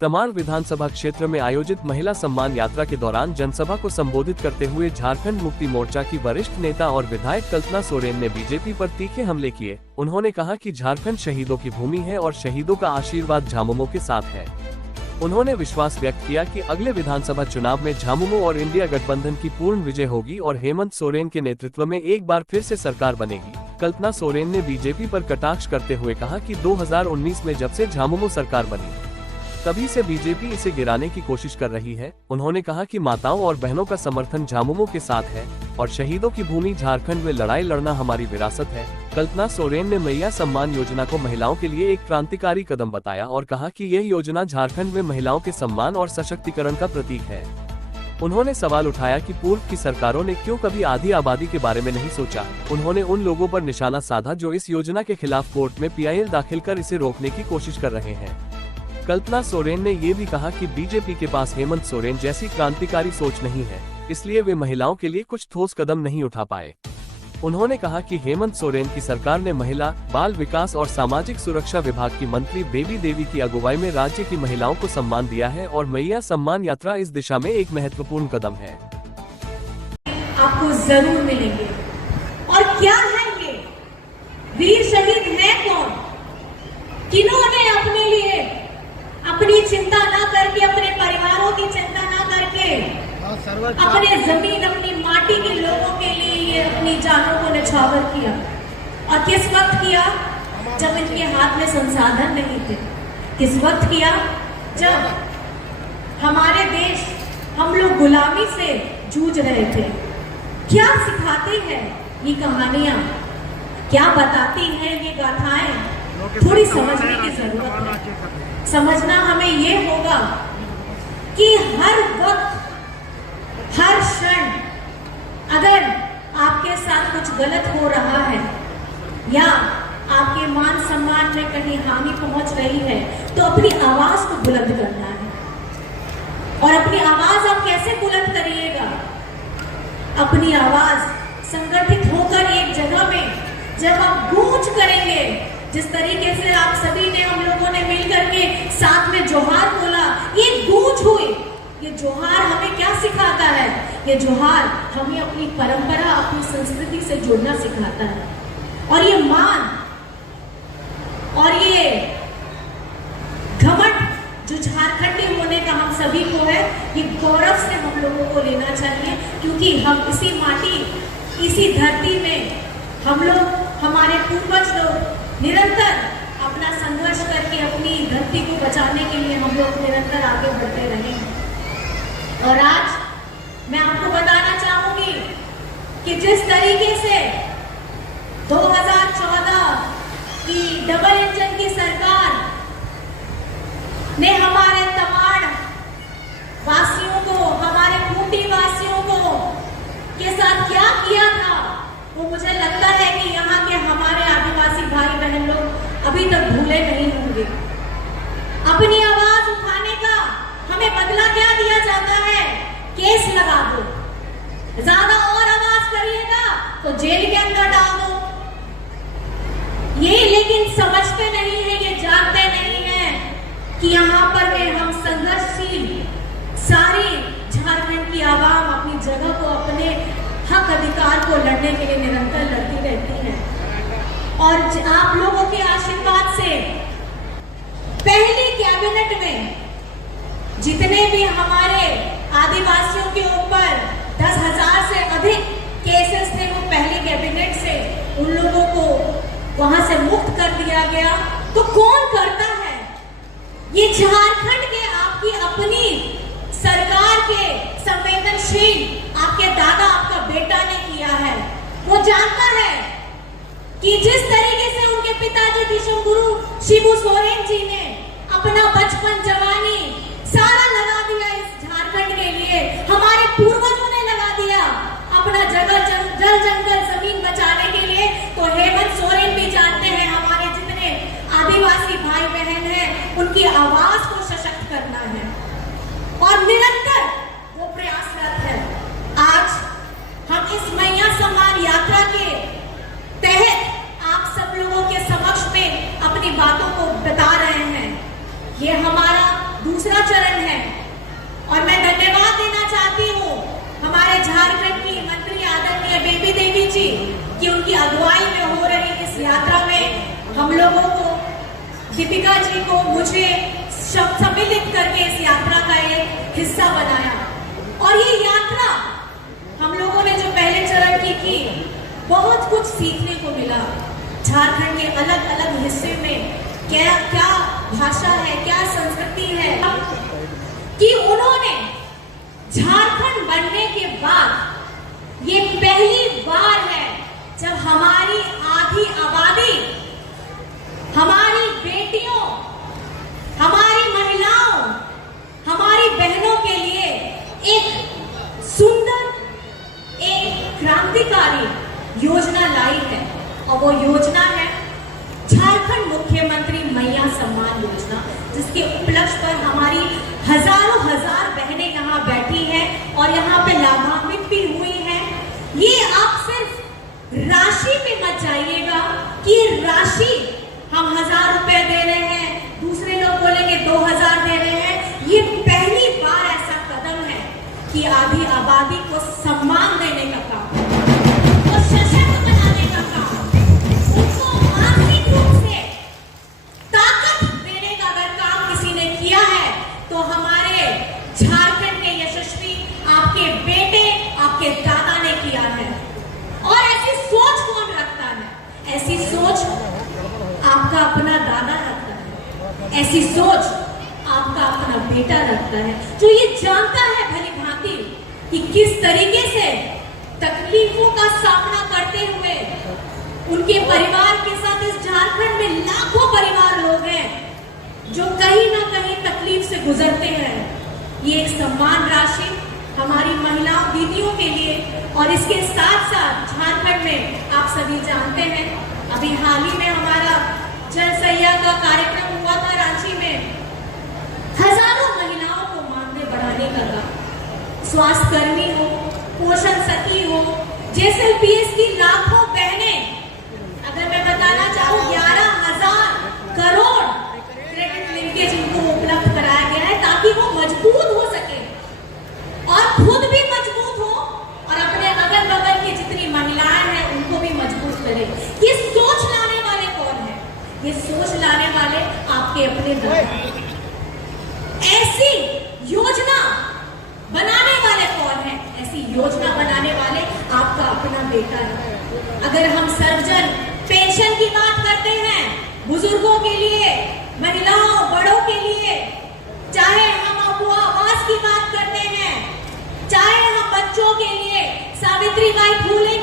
तमाड़ विधानसभा क्षेत्र में आयोजित महिला सम्मान यात्रा के दौरान जनसभा को संबोधित करते हुए झारखंड मुक्ति मोर्चा की वरिष्ठ नेता और विधायक कल्पना सोरेन ने बीजेपी पर तीखे हमले किए। उन्होंने कहा कि झारखंड शहीदों की भूमि है और शहीदों का आशीर्वाद झामुमो के साथ है। उन्होंने विश्वास व्यक्त किया कि अगले विधानसभा चुनाव में झामुमो और इंडिया गठबंधन की पूर्ण विजय होगी और हेमंत सोरेन के नेतृत्व में एक बार फिर से सरकार बनेगी। कल्पना सोरेन ने बीजेपी पर कटाक्ष करते हुए कहा कि 2019 में जब से झामुमो सरकार बनी तभी से बीजेपी इसे गिराने की कोशिश कर रही है। उन्होंने कहा कि माताओं और बहनों का समर्थन झामुमो के साथ है और शहीदों की भूमि झारखंड में लड़ाई लड़ना हमारी विरासत है। कल्पना सोरेन ने मैया सम्मान योजना को महिलाओं के लिए एक क्रांतिकारी कदम बताया और कहा कि यह योजना झारखंड में महिलाओं के सम्मान और सशक्तिकरण का प्रतीक है। उन्होंने सवाल उठाया कि पूर्व की सरकारों ने क्यों कभी आधी आबादी के बारे में नहीं सोचा। उन्होंने उन लोगों पर निशाना साधा जो इस योजना के खिलाफ कोर्ट में पीआईएल दाखिल कर इसे रोकने की कोशिश कर रहे हैं। कल्पना सोरेन ने ये भी कहा कि बीजेपी के पास हेमंत सोरेन जैसी क्रांतिकारी सोच नहीं है, इसलिए वे महिलाओं के लिए कुछ ठोस कदम नहीं उठा पाए। उन्होंने कहा कि हेमंत सोरेन की सरकार ने महिला, बाल विकास और सामाजिक सुरक्षा विभाग की मंत्री बेबी देवी की अगुवाई में राज्य की महिलाओं को सम्मान दिया है और मैया सम्मान यात्रा इस दिशा में एक महत्वपूर्ण कदम है। आपको जरूर मिलेंगे। और क्या है ये वीर शहीद है कौन, किन्होंने अपने लिए अपनी चिंता ना करके, अपने परिवारों की चिंता ना करके, अपने जमीन, अपनी माटी के लोगों के लिए ये अपनी जानों को न्यौछावर किया। और किस वक्त किया? जब इनके हाथ में संसाधन नहीं थे। किस वक्त किया? जब हमारे देश, हम लोग गुलामी से जूझ रहे थे। क्या सिखाती है ये कहानियां, क्या बताती हैं ये गाथाएं, थोड़ी समझने की जरूरत है। समझना हमें ये होगा कि हर वक्त, हर क्षण अगर आपके साथ कुछ गलत हो रहा है या आपके मान सम्मान में कहीं हानि पहुंच रही है तो अपनी आवाज को बुलंद करना है। और अपनी आवाज आप कैसे बुलंद करिएगा? अपनी आवाज संगठित होकर एक जगह में जब आप गूंज करेंगे, जिस तरीके से आप सभी ने, हम लोगों ने मिलकर के साथ में जोहार बोला, ये गूंज हुई। ये जोहार हमें क्या सिखाता है? ये जोहार हमें अपनी परंपरा, अपनी संस्कृति से जुड़ना सिखाता है। और ये मान और ये घमंड जो झारखंडी होने का हम सभी को है, ये गौरव से हम लोगों को लेना चाहिए, क्योंकि हम इसी माटी, इसी धरती में हम लोग, हमारे पूर्वज लोग निरंतर अपना संघर्ष करके अपनी धरती को बचाने के लिए हम लोग निरंतर आगे बढ़ते रहे हैं। और आज मैं आपको बताना चाहूंगी कि जिस तरीके से 2014 की डबल इंजन की सरकार ने हमारे तमाड़ वासियों को, हमारे खूंटी वासियों को के साथ क्या किया था, वो मुझे लगता है कि यहाँ के हमारे आदिवासी भाई बहन लोग अभी तक भूले नहीं होंगे। अपनी आवाज उठाने का हमें बदला क्या दिया जाता है? केस लगा दो, ज्यादा और आवाज करिएगा तो जेल के अंदर डाल दो। ये लेकिन समझते नहीं है, ये जानते नहीं है कि यहाँ पर में हम संघर्षशील सारी झारखंड की आवाम अपनी जगह को, अपने हक अधिकार को लड़ने के लिए निरंतर लड़ती रहती है। और आप लोगों के आशीर्वाद से पहली कैबिनेट में जितने भी हमारे आदिवासियों के ऊपर 10,000 से अधिक केसेस थे, वो पहली कैबिनेट से उन लोगों को वहां से मुक्त कर दिया गया। तो कौन करता है? ये झारखंड के आपकी अपनी सरकार के संवेदनशील आपके दादा, आपका बेटा ने किया है। वो जानता है कि जिस तरीके से उनके पिताजी विश्व गुरु शिबू सोरेन जी ने अपना बचपन, जवानी सारा लगा दिया इस झारखंड के लिए, हमारे पूर्वजों ने लगा दिया अपना जल जंगल जमीन बचाने के लिए, तो हेमंत सोरेन भी जानते हैं हमारे जितने आदिवासी भाई बहन हैं, उनकी आवाज को सशक्त करना है और निरंतर वो प्रयासरत है। आज हम इस मैया सम्मान यात्रा के तहत आप सब लोगों के समक्ष में अपनी बातों को बता रहे हैं। ये हमारा जी की उनकी अगुवाई में हो रही इस यात्रा में हम लोगों को, दीपिका जी को, मुझे सम्मिलित करके इस यात्रा का एक हिस्सा बनाया। और ये यात्रा हम लोगों ने जो पहले चरण की बहुत कुछ सीखने को मिला। झारखंड के अलग अलग हिस्से में क्या क्या भाषा है, क्या संस्कृति है, कि उन्होंने झारखंड बनने के बाद ये पहली बार है जब हमारी आधी आबादी, हमारी बेटियों, हमारी महिलाओं, हमारी बहनों के लिए एक सुंदर, एक क्रांतिकारी योजना लाई है। और वो योजना है झारखंड मुख्यमंत्री मैया सम्मान योजना, जिसके उपलक्ष्य पर हमारी हजारों हजार बहनें यहाँ बैठी हैं और यहाँ पे लाभान्वित भी हुई हैं। ये आप सिर्फ राशि पे मत जाइएगा कि राशि हम 1000 रुपए दे रहे हैं, दूसरे लोग बोलेंगे 2000 दे रहे हैं। ये पहली बार ऐसा कदम है कि आधी आबादी को सम्मान देने का काम, को सशक्त बनाने का काम, उनको मानसिक रूप से ताकत देने का अगर काम किसी ने किया है तो हमारे झारखंड के यशस्वी आपके बेटे, आपके दादा ने किया है। और ऐसी सोच कौन रखता है? ऐसी सोच आपका अपना दादा रखता है, ऐसी सोच आपका अपना बेटा रखता है, जो ये जानता है भली भांति कि किस तरीके से तकलीफों का सामना करते हुए उनके परिवार के साथ इस झारखंड में लाखों परिवार लोग हैं जो कहीं ना कहीं तकलीफ से गुजरते हैं। ये एक सम्मान राशि हमारी महिला दीदियों के लिए, और इसके साथ साथ झारखंड में आप सभी जानते हैं अभी हाल ही में हमारा जनसैया का कार्यक्रम हुआ था रांची में। हजारों महिलाओं को मानदेय बढ़ाने का था, स्वास्थ्य कर्मी हो, पोषण सखी हो, जेएसएलपीएस की लाखों बहनें, अगर मैं बताना चाहूँ 11,000 करोड़ क्रेडिट लिंकेज इनको उपलब्ध कराया गया है ताकि वो मजबूत हो सके और खुद भी मजबूत हो और अपने अगल बगल की जितनी महिलाएं हैं उनको भी मजबूत करे। ये सोच लाने वाले कौन है? ये सोच लाने वाले आपके अपने दादा। ऐसी योजना बनाने वाले कौन है? ऐसी योजना बनाने वाले आपका अपना बेटा है। अगर हम सर्वजन पेंशन की बात करते हैं, बुजुर्गों के लिए, महिलाओं, बड़ों के लिए, चाहे हम अबुआ आवास की बात करते हैं, चाहे हम बच्चों के लिए सावित्रीबाई फुले